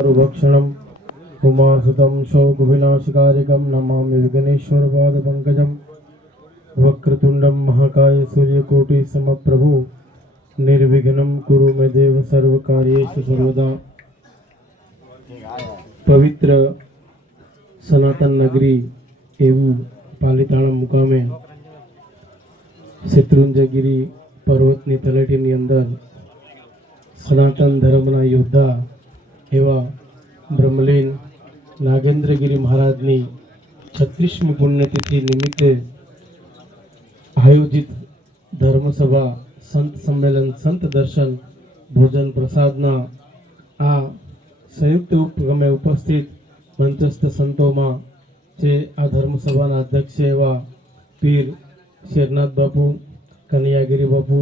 भक्षणम् उमासुतं शोकविनाशकारिकं नमामि विघ्नेश्वरपादपङ्कजं वक्रतुण्डं महाकाय सूर्यकोटिसमप्रभु निर्विघ्नं कुरु मे देव सर्वकार्येषु सर्वदा પવિત્ર સનાતન નગરી એવું પાલિતાણા મુકામે શત્રુંજયગીરી પર્વતની તળેટીની અંદર સનાતન ધર્મના યોદ્ધા એવા બ્રહ્મલીન નાગેન્દ્રગીરી મહારાજની છત્રીસમી પુણ્યતિથિ નિમિત્તે આયોજિત ધર્મસભા સંત સંમેલન, સંત દર્શન, ભોજન પ્રસાદના આ સંયુક્ત ઉપક્રમે ઉપસ્થિત મંચસ્થ સંતોમાં જે આ ધર્મસભાના અધ્યક્ષ એવા પીર શેરનાથ બાપુ, કનૈયાગીરી બાપુ,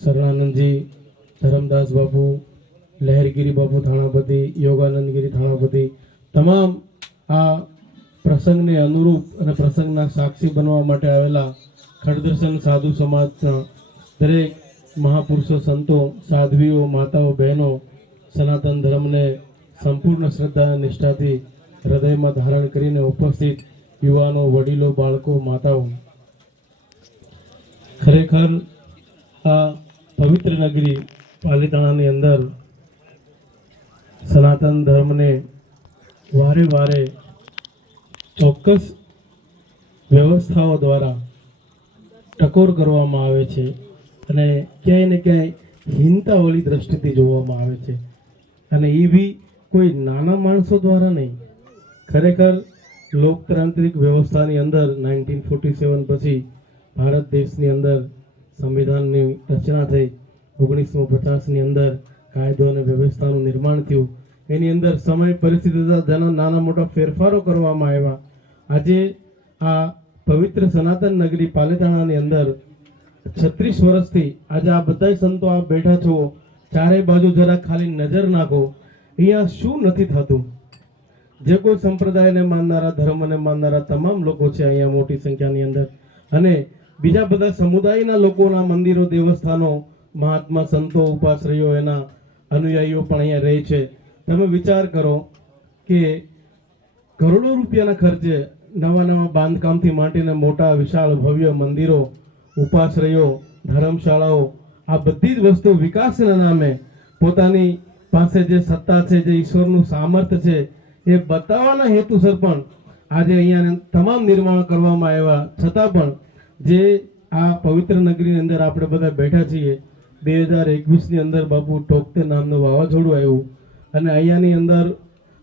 શરણાનંદજી, ધરમદાસ બાપુ લહેરગીરી બાપુ થાણાપતિ, યોગાનંદગીરી થાણાપતિ, તમામ આ પ્રસંગને અનુરૂપ અને પ્રસંગના સાક્ષી બનવા માટે આવેલા ખડદર્શન સાધુ સમાજના દરેક મહાપુરુષો સંતો, સાધ્વીઓ, માતાઓ, બહેનો, સનાતન ધર્મને સંપૂર્ણ શ્રદ્ધા અને નિષ્ઠાથી હૃદયમાં ધારણ કરીને ઉપસ્થિત યુવાનો, વડીલો, બાળકો, માતાઓ. ખરેખર આ પવિત્ર નગરી પાલિતાણાની અંદર સનાતન ધર્મને વારે વારે ચોક્કસ વ્યવસ્થાઓ દ્વારા ટકોર કરવામાં આવે છે અને ક્યાંય ને ક્યાંય હીનતાવાળી દ્રષ્ટિથી જોવામાં આવે છે. અને એ બી કોઈ નાના માણસો દ્વારા નહીં. ખરેખર લોકતાંત્રિક વ્યવસ્થાની અંદર નાઇન્ટીન ફોર્ટી સેવન પછી ભારત દેશની અંદર સંવિધાનની રચના થઈ. ઓગણીસો પચાસની અંદર કાયદો અને વ્યવસ્થાનું નિર્માણ થયું. એની અંદર સમય, પરિસ્થિતિ જેના નાના મોટા ફેરફારો કરવામાં આવ્યા. આજે આ પવિત્ર સનાતન નગરી પાલિતાણાની અંદર છત્રીસ વર્ષથી આજે આ બધા સંતો આ બેઠા છો. ચારે બાજુ જરા ખાલી નજર નાખો. અહીંયા શું નથી થતું? જે કોઈ સંપ્રદાયને માનનારા, ધર્મને માનનારા તમામ લોકો છે અહીંયા મોટી સંખ્યાની અંદર. અને બીજા બધા સમુદાયના લોકોના મંદિરો, દેવસ્થાનો, મહાત્મા સંતો, ઉપાશ્રયો એના અનુયાયીઓ પણ અહીંયા રહે છે. તમે વિચાર કરો કે કરોડો રૂપિયાના ખર્ચે નવા નવા બાંધકામથી માંડીને મોટા વિશાળ ભવ્ય મંદિરો ઉપાશ્રયો ધર્મશાળાઓ, આ બધી જ વસ્તુ વિકાસના નામે પોતાની પાસે જે સત્તા છે, જે ઈશ્વરનું સામર્થ્ય છે, એ બતાવવાના હેતુસર પણ આજે અહીંયા તમામ નિર્માણ કરવામાં આવ્યા. છતાં પણ જે આ પવિત્ર નગરીની અંદર આપણે બધા બેઠા છીએ, બે હજાર એકવીસની અંદર બાપુ ટોકતે નામનું વાવાઝોડું આવ્યું. અને અહીંયાની અંદર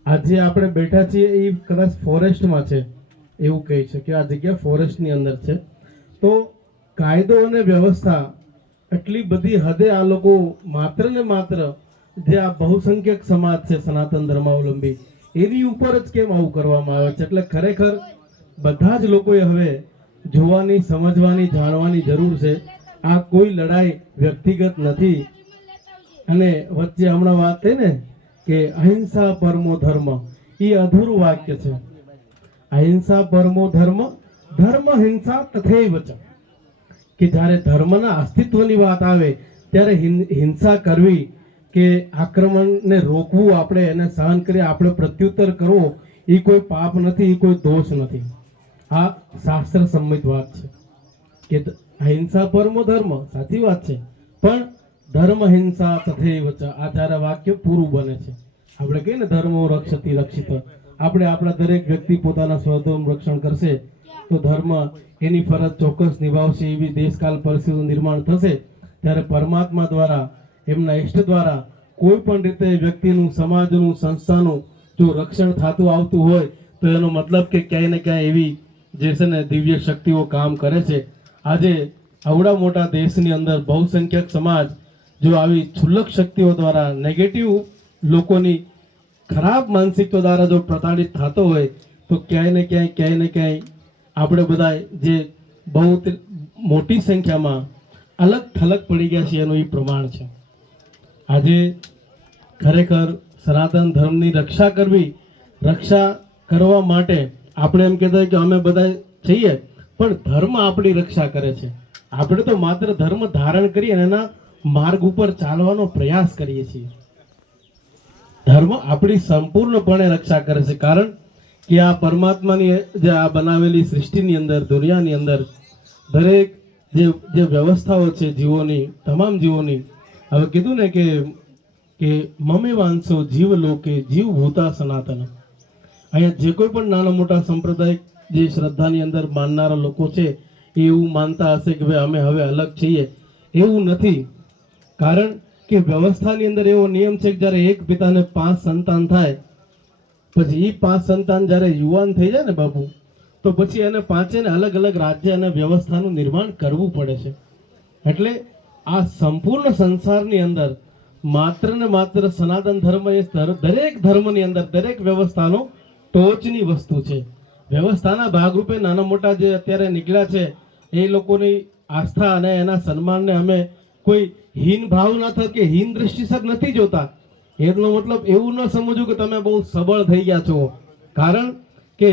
આજે આપણે બેઠા છીએ એ કદાચ ફોરેસ્ટમાં છે, એવું કહે છે કે આ જગ્યા ફોરેસ્ટની અંદર છે. તો કાયદો અને વ્યવસ્થા એટલી બધી હદે આ લોકો માત્ર ને માત્ર જે આ બહુસંખ્યક સમાજ છે સનાતન ધર્માવલંબી, એની ઉપર જ કેમ આવું કરવામાં આવે છે? એટલે ખરેખર બધા જ લોકોએ હવે જોવાની, સમજવાની, જાણવાની જરૂર છે. આ કોઈ લડાઈ વ્યક્તિગત નથી. અને વચ્ચે હમણાં વાત થઈ ને કે અહિંસા પરમો ધર્મ એ અધૂરું વાક્ય છે. અહિંસા પરમો ધર્મ ધર્મ હિંસા તથૈવ ચ કે જ્યારે ધર્મના અસ્તિત્વની વાત આવે, ત્યારે હિંસા કરવી કે આક્રમણને રોકવું આપણે એને સહન કરી આપણે પ્રત્યુત્તર કરવો એ કોઈ પાપ નથી એ કોઈ દોષ નથી. આ શાસ્ત્ર સંમત વાત છે. કે અહિંસા પરમો ધર્મ, સાચી વાત છે. પણ ધર્મ હિંસા તથૈવ ચ આ જ્યારે વાક્ય પૂરું બને છે. આપણે કહીએ ને, ધર્મો રક્ષતી રક્ષિત. આપણે આપણા દરેક વ્યક્તિ પોતાના સ્વધર્મ રક્ષણ કરશે, તો ધર્મ એની ફરજ ચોક્કસ નિભાવશે, એવી દેશકાલ પરિસ્થિતિનું નિર્માણ થશે, ત્યારે પરમાત્મા દ્વારા, એમના ઈષ્ટ દ્વારા, કોઈ પણ રીતે વ્યક્તિનું, સમાજનું, સંસ્થાનું, જો રક્ષણ થતું આવતું હોય, તો એનો મતલબ કે ક્યાંય ને ક્યાંય એવી જે છે ને દિવ્ય શક્તિઓ કામ કરે છે. આજે આવડા મોટા દેશની અંદર બહુસંખ્યક સમાજ જો આવી છુલ્લક શક્તિઓ દ્વારા નેગેટિવ લોકોની ખરાબ માનસિકતા દ્વારા જો પ્રતાડિત થતો હોય, તો ક્યાંય ને ક્યાંય ક્યાંય ને ક્યાંય આપણે બધા જે બહુ મોટી સંખ્યામાં અલગ થલગ પડી ગયા છે એનું એ પ્રમાણ છે. આજે ખરેખર સનાતન ધર્મની રક્ષા કરવી, રક્ષા કરવા માટે આપણે એમ કહેતા કે અમે બધા છીએ, પણ ધર્મ આપણી રક્ષા કરે છે. આપણે તો માત્ર ધર્મ ધારણ કરીએ અને એના માર્ગ ઉપર ચાલવાનો પ્રયાસ કરીએ છીએ. ધર્મ આપણી સંપૂર્ણપણે રક્ષા કરે છે. કારણ કે આ પરમાત્માની જે આ બનાવેલી સૃષ્ટિની અંદર, દુનિયાની અંદર, દરેક જે જે વ્યવસ્થાઓ છે જીવોની, તમામ જીવોની, હવે કીધું ને કે કે મમે વાંસો જીવ લોકે, જીવ ભૂતા સનાતન. અહીંયા જે કોઈ પણ નાના મોટા સંપ્રદાય જે શ્રદ્ધાની અંદર માનનારા લોકો છે એવું માનતા હશે કે ભાઈ અમે હવે અલગ છીએ. એવું નથી. કારણ કે વ્યવસ્થાની અંદર એવો નિયમ છે કે જ્યારે એક પિતાને પાંચ સંતાન થાય, પછી એ પાંચ સંતાન જ્યારે યુવાન થઈ જાય ને બાપુ, તો પછી એને પાંચેને અલગ અલગ રાજ્ય અને વ્યવસ્થાનું નિર્માણ કરવું પડે છે. એટલે આ સંપૂર્ણ સંસારની અંદર માત્ર ને માત્ર સનાતન ધર્મ એ દરેક ધર્મની અંદર દરેક વ્યવસ્થાનો ટોચની વસ્તુ છે. વ્યવસ્થાના ભાગરૂપે નાના મોટા જે અત્યારે નીકળ્યા છે, એ લોકોની આસ્થા અને એના સન્માનને અમે કોઈ હીન ભાવના થકે હીન દ્રષ્ટિસર નથી જોતા. એનો મતલબ એવું ન સમજવું કે તમે બહુ સબળ થઈ ગયા છો. કારણ કે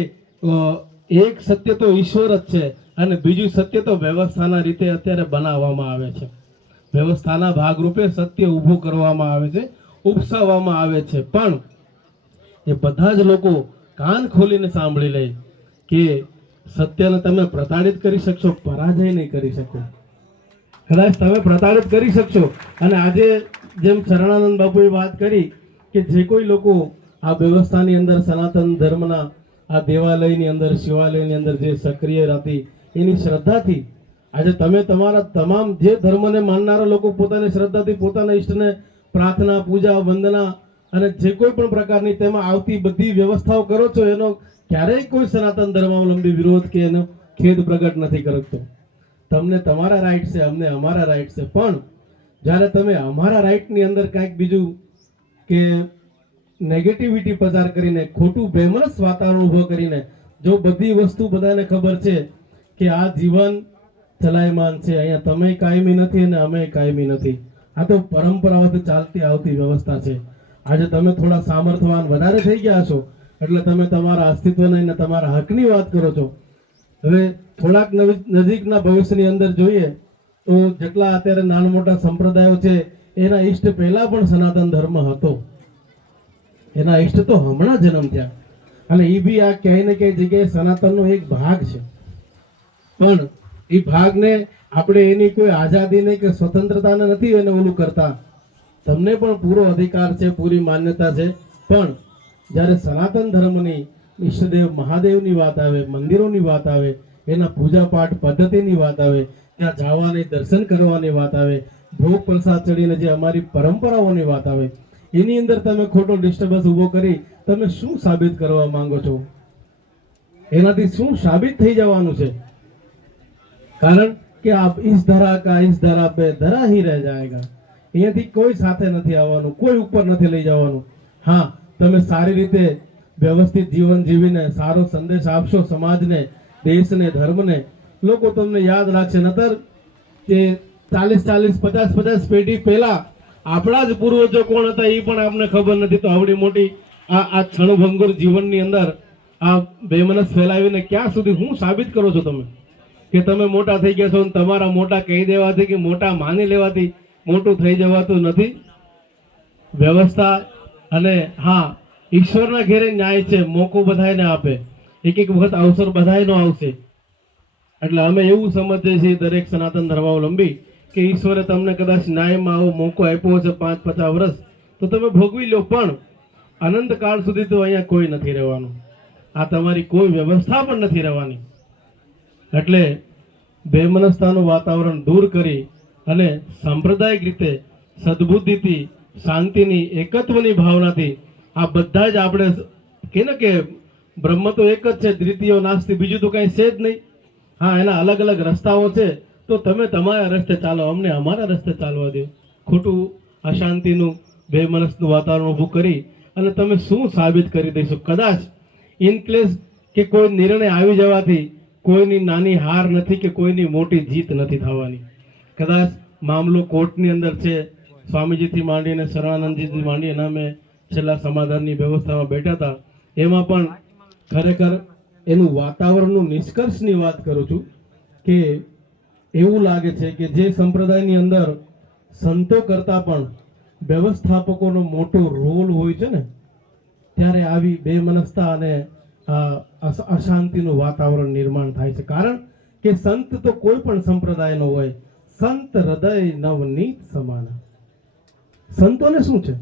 એક સત્ય તો ઈશ્વર જ છે અને બીજું સત્ય તો વ્યવસ્થાના રીતે અત્યારે બનાવવામાં આવે છે. વ્યવસ્થાના ભાગરૂપે સત્ય ઊભું કરવામાં આવે છે, ઉપસાવવામાં આવે છે. પણ એ બધા જ લોકો કાન ખોલીને સાંભળી લે કે સત્યને તમે પ્રતાડિત કરી શકશો, પરાજય નહીં કરી શકો. કદાચ તમે પ્રતાડિત કરી શકશો. અને આજે જેમ શરણાનંદ બાપુએ વાત કરી કે જે કોઈ લોકો આ વ્યવસ્થાની અંદર સનાતન ધર્મના આ દેવાલયની અંદર, શિવાલયની અંદર જે સક્રિય હતી એની શ્રદ્ધાથી આજે તમે તમારા તમામ જે ધર્મને માનનારા લોકો પોતાની શ્રદ્ધાથી પોતાના ઈષ્ટને પ્રાર્થના, પૂજા, વંદના અને જે કોઈ પણ પ્રકારની તેમાં આવતી બધી વ્યવસ્થાઓ કરો છો, એનો ક્યારેય કોઈ સનાતન ધર્માવલંબી વિરોધ કે એનો ખેદ પ્રગટ નથી કરતો. તમને તમારા રાઈટ છે, અમને અમારા રાઈટ છે. પણ જ્યારે તમે અમારા રાઈટની અંદર કાંઈક બીજું કે નેગેટિવિટી પસાર કરીને, ખોટું બેમનસ વાતાવરણ ઊભો કરીને, જો બધી વસ્તુ બધાને ખબર છે કે આ જીવન ચલાયમાન છે, અહીંયા તમે કાયમી નથી અને અમે કાયમી નથી. આ તો પરંપરાઓથી ચાલતી આવતી વ્યવસ્થા છે. આજે તમે થોડા સામર્થવાન વધારે થઈ ગયા છો, એટલે તમે તમારા અસ્તિત્વને તમારા હકની વાત કરો છો. હવે થોડાક નજીકના ભવિષ્યની અંદર જોઈએ તો જેટલા અત્યારે નાના મોટા સંપ્રદાયો છે, એના ઈષ્ટ પહેલા પણ સનાતન ધર્મ હતો. એના ઈષ્ટ તો હમણાં જન્મ થયા. અને એ બી આ ક્યાંય ને ક્યાંય જગ્યાએ સનાતનનો એક ભાગ છે. પણ એ ભાગને આપણે એની કોઈ આઝાદીને કે સ્વતંત્રતાને નથી એને ઓલું કરતા. તમને પણ પૂરો અધિકાર છે, પૂરી માન્યતા છે. પણ જ્યારે સનાતન ધર્મની ઈષ્ટદેવ મહાદેવની વાત આવે, મંદિરોની વાત આવે, એના પૂજાપાઠ પદ્ધતિની વાત આવે, ત્યાં જવાની દર્શન કરવાની વાત આવે, ભોગ પ્રસાદ ચડીને જે અમારી પરંપરાઓની વાત આવે, એની અંદર તમે ખોટો ડિસ્ટર્બન્સ ઊભો કરી તમે શું સાબિત કરવા માંગો છો? એનાથી શું સાબિત થઈ જવાનું છે? કારણ કે આપ ઇસ ધરા કા ઇસ ધરા પે ધરા હી રહે જાયગા. અહીંયાથી કોઈ સાથે નથી આવવાનું, કોઈ ઉપર નથી લઈ જવાનું. હા, તમે સારી રીતે વ્યવસ્થિત જીવન જીવીને સારો સંદેશ આપશો સમાજને, દેશને, ધર્મને. લોકો તમને યાદ રાખશે. નતર કે ચાલીસ ચાલીસ પચાસ પચાસ પેઢી પહેલા આપણા જ પૂર્વજો કોણ હતા એ પણ આપને ખબર નથી. તો આવડી મોટી આ આ ક્ષણભંગુર જીવનની અંદર આ બેમનસ ફેલાવીને ક્યાં સુધી હું સાબિત કરો છો તમે? કે તમે મોટા થઈ ગયા છો અને તમારા મોટા કહી દેવાથી કે મોટા માની લેવાથી મોટું થઈ જવાતું નથી? વ્યવસ્થા અને હા ઈશ્વરના ઘેરે ન્યાય છે, મોકો બધાને આપે. એક એક વખત અવસર બધાયનો આવશે. એટલે અમે એવું સમજીએ છીએ દરેક સનાતન ધર્માવલંબી કે ઈશ્વરે તમને કદાચ ન્યાયમાં આવો મોકો આપ્યો છે પાંચ પચાસ વર્ષ, તો તમે ભોગવી લો, પણ અનંત કાળ સુધી તો અહીંયા કોઈ નથી રહેવાનું. આ તમારી કોઈ વ્યવસ્થા પણ નથી રહેવાની. એટલે બેમનસ્તાનું વાતાવરણ દૂર કરી અને સાંપ્રદાયિક રીતે સદબુદ્ધિથી, શાંતિની, એકત્વની ભાવનાથી આ બધા જ આપણે કે ને કે બ્રહ્મ તો એક જ છે, દ્વિતીય નાસ્તી બીજું તો કાંઈ છે જ નહીં. હા, એના અલગ અલગ રસ્તાઓ છે. તો તમે તમારા રસ્તે ચાલો, અમને અમારા રસ્તે ચાલવા દો. ખોટું, અશાંતિનું, બેમનસનું વાતાવરણ ઊભું કરી અને તમે શું સાબિત કરી દઈશો? કદાચ ઇનકેસ કે કોઈ નિર્ણય આવી જવાથી કોઈની નાની હાર નથી કે કોઈની મોટી જીત નથી થવાની. કદાચ મામલો કોર્ટની અંદર છે. સ્વામીજીથી માંડીને શરણાનંદજીથી માંડી એના મેં છેલ્લા સમાધાનની વ્યવસ્થામાં બેઠા હતા. એમાં પણ ખરેખર એનું વાતાવરણનું નિષ્કર્ષની વાત કરું છું કે એવું લાગે છે કે જે સંપ્રદાયની અંદર સંતો કરતાં પણ વ્યવસ્થાપકોનો મોટો રોલ હોય છે ને, ત્યારે આવી બેમનસ્તા અને અશાંતિનું વાતાવરણ નિર્માણ થાય છે. કારણ કે સંત તો કોઈ પણ સંપ્રદાયનો હોય. સંત હૃદય નવનીત સમાન. સંતોને શું છે?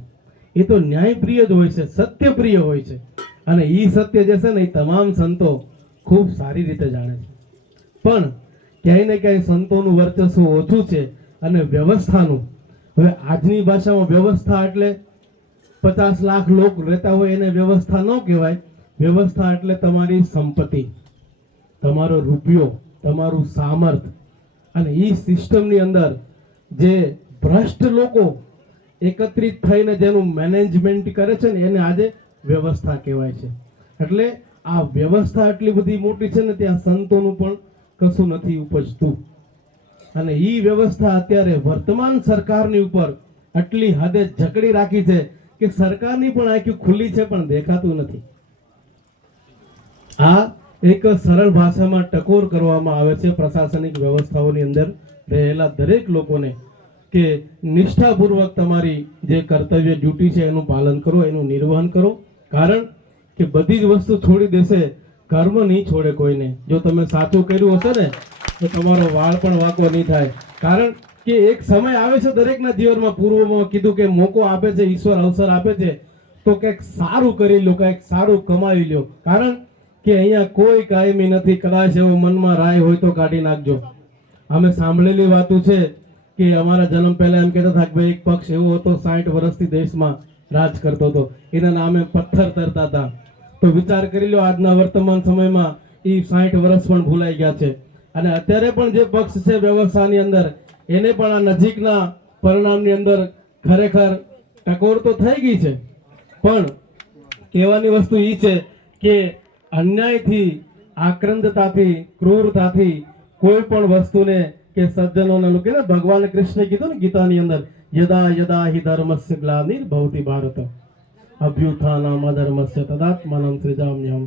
એ તો ન્યાયપ્રિય જ હોય છે, સત્યપ્રિય હોય છે. અને એ સત્ય જે છે ને એ તમામ સંતો ખૂબ સારી રીતે જાણે છે. પણ ક્યાંય ને ક્યાંય સંતોનું વર્ચસ્વ ઓછું છે અને વ્યવસ્થાનું. હવે આજની ભાષામાં વ્યવસ્થા એટલે પચાસ લાખ લોક રહેતા હોય એને વ્યવસ્થા ન કહેવાય. વ્યવસ્થા એટલે તમારી સંપત્તિ, તમારો રૂપિયો, તમારું સામર્થ. અને એ સિસ્ટમની અંદર જે ભ્રષ્ટ લોકો એકત્રિત થઈને જેનું મેનેજમેન્ટ કરે છે ને, એને આજે વ્યવસ્થા કહેવાય છે. એટલે આ વ્યવસ્થા એટલી બધી મોટી છે ને, ત્યાં સંતોનું પણ કશું નથી ઉપજતું. અને એ વ્યવસ્થા અત્યારે વર્તમાન સરકારની ઉપર આટલી હદે જકડી રાખી છે કે સરકારની પણ આંખી ખુલ્લી છે, પણ દેખાતું નથી. આ એક સરળ ભાષામાં ટકોર કરવામાં આવે છે, પ્રશાસનિક વ્યવસ્થાઓની અંદર રહેલા દરેક લોકોને. કે નિષ્ઠાપૂર્વક તમારી જે કર્તવ્ય ડ્યુટી છે એનું પાલન કરો, એનું નિર્વહન કરો. કારણ કે બધી જ વસ્તુ છોડી દેશે, કર્મ નહીં છોડે કોઈને. જો તમે સાચું કર્યું હશે ને, તો તમારો વાળ પણ વાંકો નહીં થાય. કારણ કે એક સમય આવે છે દરેકના જીવનમાં પૂર્વમાં કીધું કે મોકો આપે છે, ઈશ્વર અવસર આપે છે, તો કંઈક સારું કરી લો, કંઈક સારું કમાવી લો. કારણ કે અહીંયા કોઈ કાયમી નથી. કદાચ એવો મનમાં રાય હોય તો કાઢી નાખજો. અમે સાંભળેલી વાતો છે કે અમારા જન્મ પહેલા એમ કહેતા હતા કે ભાઈ, એક પક્ષ એવો હતો સાઠ વર્ષથી દેશમાં રાજ કરતો હતો. એના નામે પથ્થર તરતા હતા. તો વિચાર કરી લો આજના વર્તમાન સમયમાં એ સાઠ વર્ષ પણ ભૂલાઈ ગયા છે. અને અત્યારે પણ જે પક્ષ છે વ્યવસ્થાની અંદર, એને પણ આ નજીકના પરિણામની અંદર ખરેખર ટકોર તો થઈ ગઈ છે. પણ કહેવાની વસ્તુ એ છે કે અન્યાયથી, આક્રંદતાથી, ક્રૂરતાથી કોઈ પણ વસ્તુને કે સજ્જનોને કે ને ભગવાન કૃષ્ણે કીધું ને ગીતાની અંદર યદા યદા હિ ધર્મસ્ય ગ્લાનિર્ભવતિ ભારત અભ્યુત્થાનમ અધર્મસ્ય તદાત્માનમ સૃજામ્યહમ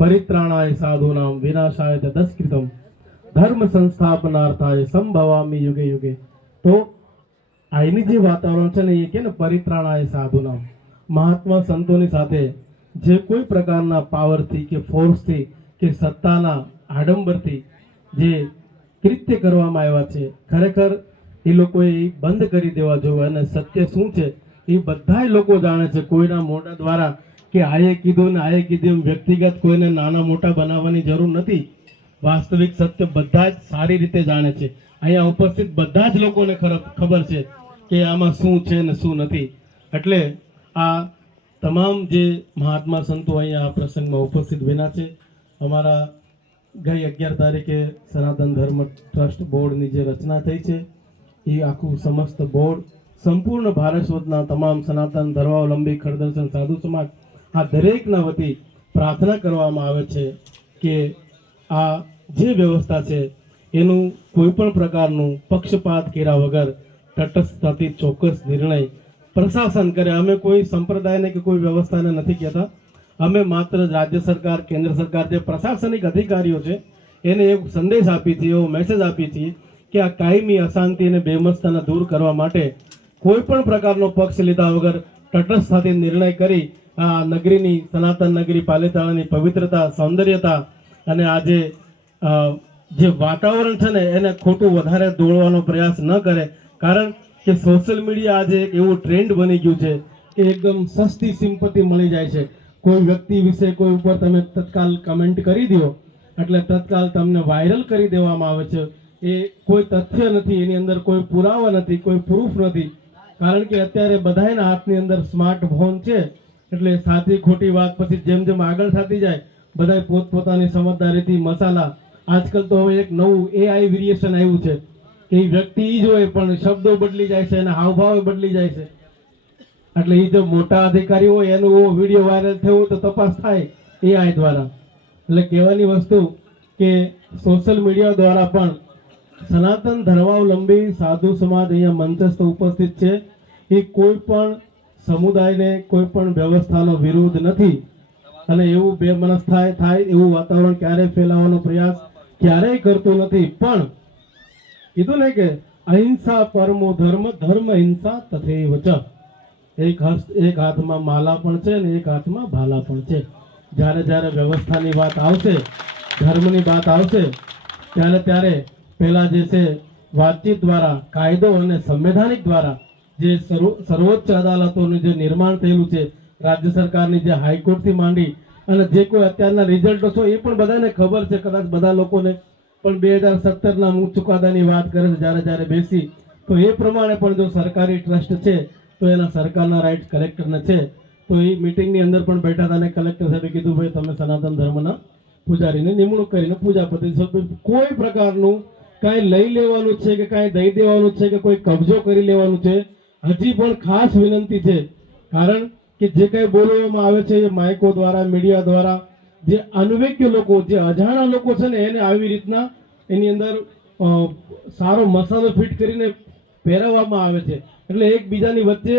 પરિત્રાણાય સાધુનામ વિનાશાય તદસ્કૃતમ દસ્કૃતમ ધર્મ સંસ્થાપનાર્થાય સંભવામી યુગે યુગે તો આઈની જે વાતાવરણ છે ને એ કે ને પરિત્રાણાય સાધુનામ મહાત્મા સંતોની સાથે જે કોઈ પ્રકારના પાવરથી કે ફોર્સથી કે સત્તાના આડંબરથી જે કૃત્ય કરવામાં આવ્યા છે. ખરેખર એ લોકોએ બંધ કરી દેવા જોઈએ અને સત્ય શું છે એ બધા લોકો જાણે છે. કોઈના મોઢા દ્વારા કે આયે કીધું ને આયે કીધું એમ વ્યક્તિગત કોઈને નાના મોટા બનાવવાની જરૂર નથી. વાસ્તવિક સત્ય બધા જ સારી રીતે જાણે છે. અહીંયા ઉપસ્થિત બધા જ લોકોને ખબર છે કે આમાં શું છે ને શું નથી. એટલે આ તમામ જે મહાત્મા સંતો અહીંયા આ પ્રસંગમાં ઉપસ્થિત બન્યા છે. અમારા ગઈ અગિયાર તારીખે સનાતન ધર્મ ટ્રસ્ટ બોર્ડની જે રચના થઈ છે, એ આખું સમસ્ત બોર્ડ, સંપૂર્ણ ભારત વર્ષના તમામ સનાતન ધર્માવલંબી ખડદર્શન સાધુ સમાજ, આ દરેકના વતી પ્રાર્થના કરવામાં આવે છે કે આ જે વ્યવસ્થા છે, એનું કોઈપણ પ્રકારનું પક્ષપાત કર્યા વગર તટસ્થતાથી ચોક્કસ નિર્ણય પ્રશાસન કરે. અમે કોઈ સંપ્રદાયને કે કોઈ વ્યવસ્થાને નથી કહેતા. અમે માત્ર રાજ્ય સરકાર, કેન્દ્ર સરકાર જે પ્રશાસનિક અધિકારીઓ છે, એને એક સંદેશ આપી છીએ એવો મેસેજ આપી છીએ કે આ કાયમી અશાંતિ અને બેમસ્તાને દૂર કરવા માટે કોઈ પણ પ્રકારનો પક્ષ લીધા વગર તટસ્થતાથી નિર્ણય કરી આ નગરીની સનાતન નગરી, પાલિતાણાની પવિત્રતા, સૌંદર્યતા અને આજે જે વાતાવરણ છે ને, એને ખોટું વધારે દોડવાનો પ્રયાસ ન કરે. કારણ કે સોશિયલ મીડિયા આજે એક એવું ટ્રેન્ડ બની ગયું છે કે એકદમ સસ્તી સિમ્પતિ મળી જાય છે. કોઈ વ્યક્તિ વિશે કોઈ ઉપર તમે તત્કાલ કમેન્ટ કરી દો, એટલે તત્કાલ તમને વાયરલ કરી દેવામાં આવે છે. એ કોઈ તથ્ય નથી, એની અંદર કોઈ પુરાવા નથી, કોઈ પ્રૂફ નથી. કારણ કે અત્યારે બધાના હાથની અંદર સ્માર્ટફોન છે, એટલે સાચી ખોટી વાત પછી જેમ જેમ આગળ થતી જાય, બધાય પોતપોતાની સમજદારીથી મસાલા. આજકાલ તો હવે એક નવું એઆઈ વેરિએશન આવ્યું છે, કે વ્યક્તિ એ જ હોય, પણ શબ્દો બદલી જાય છે અને હાવભાવ બદલી જાય છે. એટલે એ જો મોટા અધિકારી હોય, એનું વીડિયો વાયરલ થયો તો તપાસ થાય એઆઈ દ્વારા. એટલે કહેવાની વસ્તુ કે સોશિયલ મીડિયા દ્વારા પણ સનાતન ધર્માવલંબી સાધુ સમાજ અહીંયા મંચસ્થ ઉપસ્થિત છે. એ કોઈ પણ સમુદાયને કોઈ પણ વ્યવસ્થાનો વિરોધ નથી. અને એવું બેમનસ થાય થાય એવું વાતાવરણ ક્યારેય ફેલાવવાનો પ્રયાસ ક્યારેય કરતો નથી. પણ કીધું ને કે અહિંસા પરમો ધર્મ ધર્મ હિંસા તથે ચ. એક હસ્ત એક હાથમાં માલા પણ છે અને એક હાથમાં ભાલા પણ છે. જ્યારે જ્યારે વ્યવસ્થાની વાત આવશે, ધર્મની વાત આવશે, ત્યારે ત્યારે પહેલાં જે છે વાતચીત દ્વારા, કાયદો અને સંવૈધાનિક દ્વારા જે સર્વોચ્ચ અદાલતોનું જે નિર્માણ થયેલું છે, રાજ્ય સરકારની જે હાઈકોર્ટથી માંડી અને જે કોઈ અત્યારના રિઝલ્ટો છે એ પણ બધાને ખબર છે, કદાચ બધા લોકોને. પણ બે હજાર સત્તરના મુખ ચુકાદાની વાત કરે છે, જ્યારે જ્યારે બેસી, તો એ પ્રમાણે પણ જો સરકારી ટ્રસ્ટ છે તો એના સરકારના રાઇટ કલેક્ટરને છે, તો એ મિટિંગની અંદર પણ બેઠા હતા અને કલેક્ટર સાહેબે કીધું, ભાઈ, તમે સનાતન ધર્મના પૂજારીને નિમણૂક કરીને પૂજા પદ્ધતિ કોઈ પ્રકારનું કાંઈ લઈ લેવાનું છે કે કાંઈ દઈ દેવાનું છે કે કોઈ કબજો કરી લેવાનું છે, હજી પણ ખાસ વિનંતી છે. કારણ કે જે કંઈ બોલવામાં આવે છે, એ માઇકો દ્વારા, મીડિયા દ્વારા, જે અનવેક્ય લોકો, જે અજાણા લોકો છે ને, એને આવી રીતના એની અંદર સારો મસાલો ફિટ કરીને પહેરાવવામાં આવે છે. એટલે એકબીજાની વચ્ચે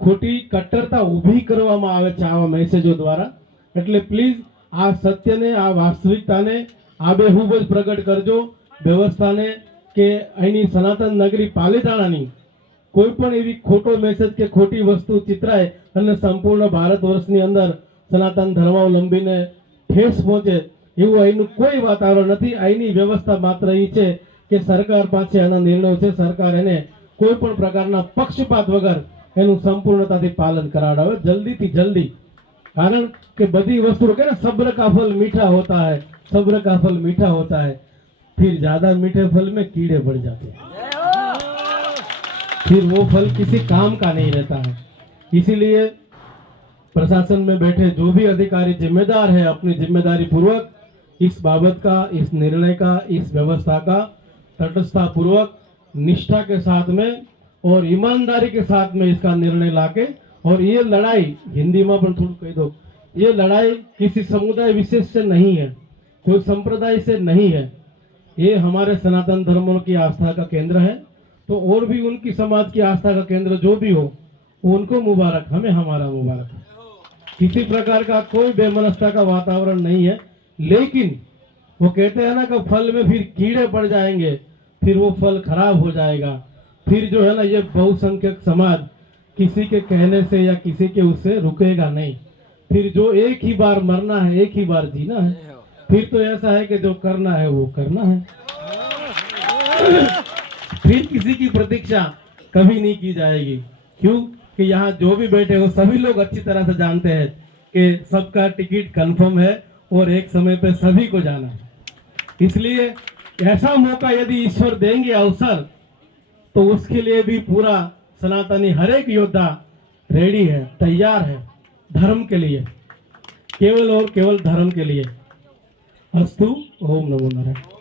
ખોટી કટ્ટરતા ઊભી કરવામાં આવે છે આવા મેસેજો દ્વારા. એટલે પ્લીઝ આ સત્યને, આ વાસ્તવિકતાને આબેહૂબ જ પ્રગટ કરજો. વ્યવસ્થાને કે અહીંની સનાતન નગરી પાલીતાણાની કોઈ પણ એવી ખોટો મેસેજ કે ખોટી વસ્તુ ચિતરાય અને સંપૂર્ણ ભારત વર્ષની અંદર સનાતન ધર્માવલંબીને ઠેસ પહોંચે એવું અહીંનું કોઈ વાતાવરણ નથી. અહીંની વ્યવસ્થા માત્ર એ છે કે સરકાર પાસે આના નિર્ણયો છે. સરકાર એને કોઈ પણ પ્રકારના પક્ષપાત વગર એનું સંપૂર્ણતાથી પાલન કરાવડાવે જલ્દીથી જલ્દી कारण कि बदी वस्तु के ना सब्र का फल मीठा होता है सब्र का फल मीठा होता है फिर ज्यादा मीठे फल में कीड़े पड़ जाते हैं फिर वो फल किसी काम का नहीं रहता है इसीलिए प्रशासन में बैठे जो भी अधिकारी जिम्मेदार है अपनी जिम्मेदारी पूर्वक इस बाबत का इस निर्णय का इस व्यवस्था का तटस्थता पूर्वक निष्ठा के साथ में और ईमानदारी के साथ में इसका निर्णय लाके और ये लड़ाई, हिंदी में थोड़ा कह दो, ये लड़ाई किसी समुदाय विशेष से नहीं है, कोई संप्रदाय से नहीं है। ये हमारे सनातन धर्मों की आस्था का केंद्र है तो और भी उनकी समाज की आस्था का केंद्र जो भी हो, उनको मुबारक, हमें हमारा मुबारक। किसी प्रकार का कोई बेमनस्ता का वातावरण नहीं है, लेकिन वो कहते हैं ना कि फल में फिर कीड़े पड़ जाएँगे फिर वो फल खराब हो जाएगा। फिर जो है ना, ये बहुसंख्यक समाज किसी के कहने से या किसी के उससे रुकेगा नहीं। फिर जो एक ही बार मरना है, एक ही बार जीना है, फिर तो ऐसा है कि जो करना है, वो करना है। फिर किसी की प्रतीक्षा कभी नहीं की जाएगी। क्यों? कि यहाँ जो भी बैठे हो, सभी लोग अच्छी तरह से जानते हैं कि सबका टिकट कंफर्म है और एक समय पे सभी को जाना है। इसलिए ऐसा मौका यदि ईश्वर देंगे अवसर तो उसके लिए भी पूरा सनातनी हरेक योद्धा रेडी है, तैयार है, धर्म के लिए। केवल और केवल धर्म के लिए। अस्तु, ओम नमो नारायण